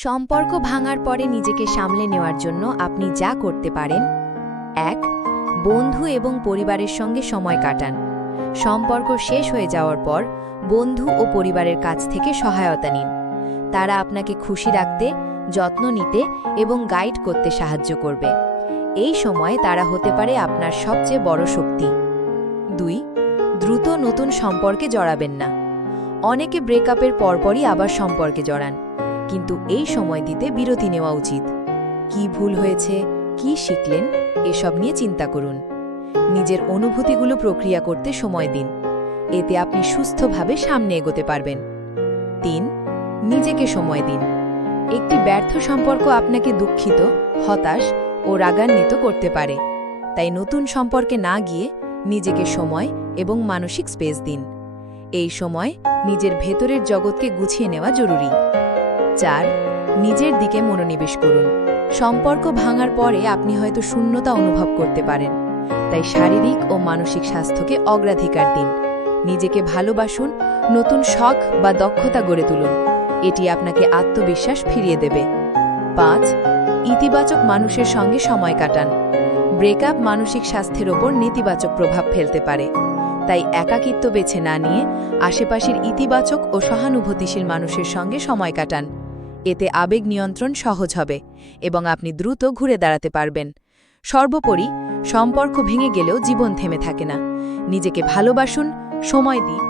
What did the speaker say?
সম্পর্ক ভাঙার পরে নিজেকে সামলে নেওয়ার জন্য আপনি যা করতে পারেন: ১. বন্ধু এবং পরিবারের সঙ্গে সময় কাটান। সম্পর্ক শেষ হয়ে যাওয়ার পর বন্ধু ও পরিবারের কাছ থেকে সহায়তা নিন। তারা আপনাকে খুশি রাখতে, যত্ন নিতে এবং গাইড করতে সাহায্য করবে। এই সময় তারা হতে পারে আপনার সবচেয়ে বড় শক্তি। ২. দ্রুত নতুন সম্পর্কে জড়াবেন না। অনেকে ব্রেকআপের পরপরই আবার সম্পর্কে জড়ান, কিন্তু এই সময় দিতে বিরতি নেওয়া উচিত। কি ভুল হয়েছে, কি শিখলেন, এসব নিয়ে চিন্তা করুন। নিজের অনুভূতিগুলো প্রক্রিয়া করতে সময় দিন। এতে আপনি সুস্থভাবে সামনে এগোতে পারবেন। ৩. নিজেকে সময় দিন। একটি ব্যর্থ সম্পর্ক আপনাকে দুঃখিত, হতাশ ও রাগান্বিত করতে পারে। তাই নতুন সম্পর্কে না গিয়ে নিজেকে সময় এবং মানসিক স্পেস দিন। এই সময় নিজের ভেতরের জগৎকে গুছিয়ে নেওয়া জরুরি। ৪. নিজের দিকে মনোনিবেশ করুন। সম্পর্ক ভাঙার পরে আপনি হয়তো শূন্যতা অনুভব করতে পারেন, তাই শারীরিক ও মানসিক স্বাস্থ্যকে অগ্রাধিকার দিন। নিজেকে ভালোবাসুন, নতুন শখ বা দক্ষতা গড়ে তুলুন। এটি আপনাকে আত্মবিশ্বাস ফিরিয়ে দেবে। ৫. ইতিবাচক মানুষের সঙ্গে সময় কাটান। ব্রেকআপ মানসিক স্বাস্থ্যের ওপর নেতিবাচক প্রভাব ফেলতে পারে, তাই একাকিত্ব বেছে না নিয়ে আশেপাশের ইতিবাচক ও সহানুভূতিশীল মানুষের সঙ্গে সময় কাটান। এতে আবেগ নিয়ন্ত্রণ সহজ হবে এবং আপনি দ্রুত ঘুরে দাঁড়াতে পারবেন। সর্বোপরি, সম্পর্ক ভেঙে গেলেও জীবন থেমে থাকে না। নিজেকে ভালোবাসুন, সময় দিন